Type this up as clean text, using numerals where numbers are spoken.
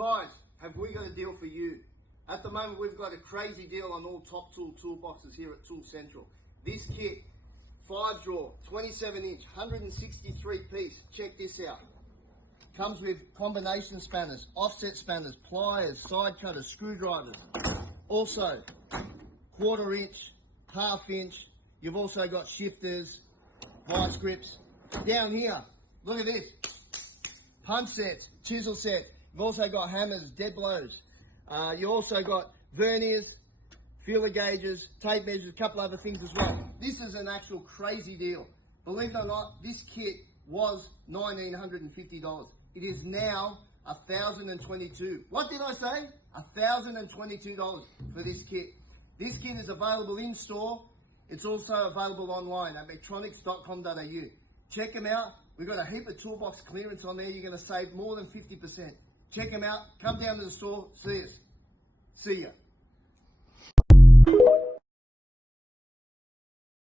Guys, have we got a deal for you? At the moment, we've got a crazy deal on all Toptul toolboxes here at Tool Central. This kit, 5 drawer, 27 inch, 163 piece. Check this out. Comes with combination spanners, offset spanners, pliers, side cutters, screwdrivers. Also, 1/4 inch, 1/2 inch. You've also got shifters, vice grips. Down here, look at this. Punch sets, chisel sets. You've also got hammers, dead blows. You also got verniers, feeler gauges, tape measures, a couple other things as well. This is an actual crazy deal. Believe it or not, this kit was $1,950. It is now $1,022. What did I say? $1,022 for this kit. This kit is available in store. It's also available online at metronics.com.au. Check them out. We've got a heap of toolbox clearance on there. You're going to save more than 50%. Check them out. Come down to the store. See us. See ya.